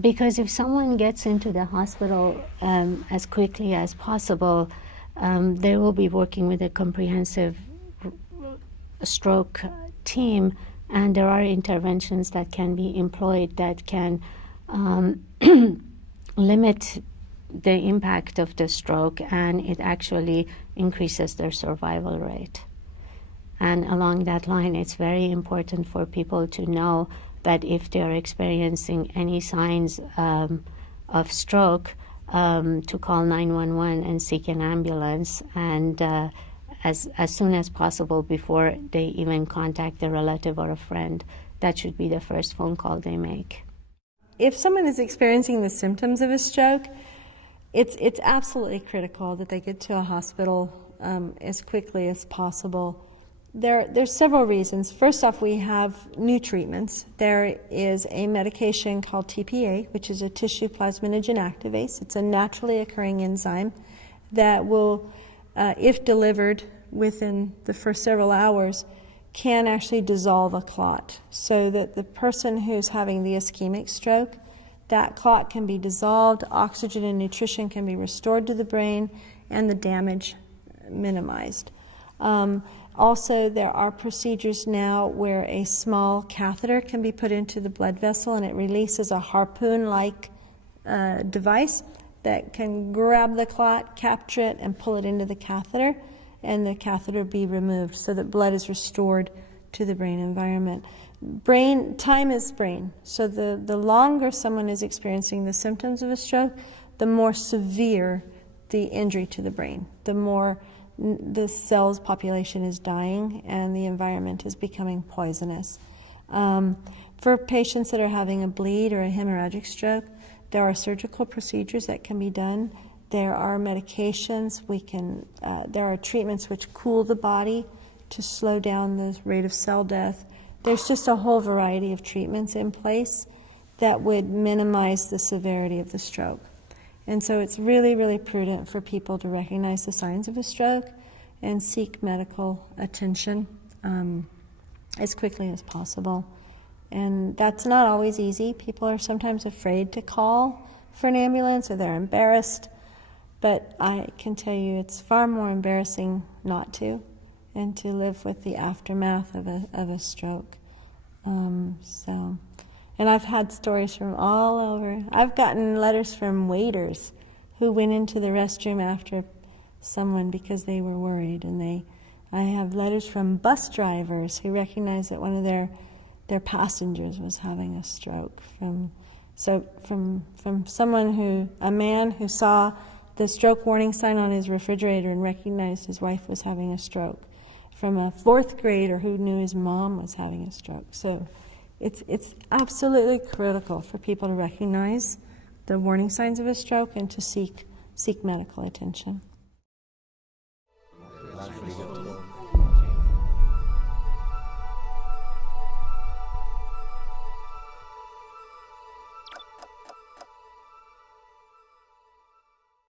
Because if someone gets into the hospital as quickly as possible, they will be working with a comprehensive stroke team, and there are interventions that can be employed that can limit the impact of the stroke, and it actually increases their survival rate. And along that line, it's very important for people to know that if they're experiencing any signs of stroke, to call 911 and seek an ambulance, and as soon as possible before they even contact a relative or a friend. That should be the first phone call they make. If someone is experiencing the symptoms of a stroke, it's absolutely critical that they get to a hospital as quickly as possible. There's several reasons. First off, we have new treatments. There is a medication called TPA, which is a tissue plasminogen activase. It's a naturally occurring enzyme that will, if delivered within the first several hours, can actually dissolve a clot, so that the person who's having the ischemic stroke, that clot can be dissolved, oxygen and nutrition can be restored to the brain, and the damage minimized. Also, there are procedures now where a small catheter can be put into the blood vessel, and it releases a harpoon-like device that can grab the clot, capture it, and pull it into the catheter, and the catheter be removed so that blood is restored to the brain environment. Time is brain. So the longer someone is experiencing the symptoms of a stroke, the more severe the injury to the brain, the more the cell's population is dying and the environment is becoming poisonous. For patients that are having a bleed or a hemorrhagic stroke, there are surgical procedures that can be done. There are medications. There are treatments which cool the body to slow down the rate of cell death. There's just a whole variety of treatments in place that would minimize the severity of the stroke. And so it's really, really prudent for people to recognize the signs of a stroke and seek medical attention as quickly as possible. And that's not always easy. People are sometimes afraid to call for an ambulance, or they're embarrassed. But I can tell you it's far more embarrassing not to, and to live with the aftermath of a stroke. And I've had stories from all over. I've gotten letters from waiters who went into the restroom after someone because they were worried, and I have letters from bus drivers who recognized that one of their passengers was having a stroke. From a man who saw the stroke warning sign on his refrigerator and recognized his wife was having a stroke. From a fourth grader who knew his mom was having a stroke. So it's absolutely critical for people to recognize the warning signs of a stroke and to seek medical attention.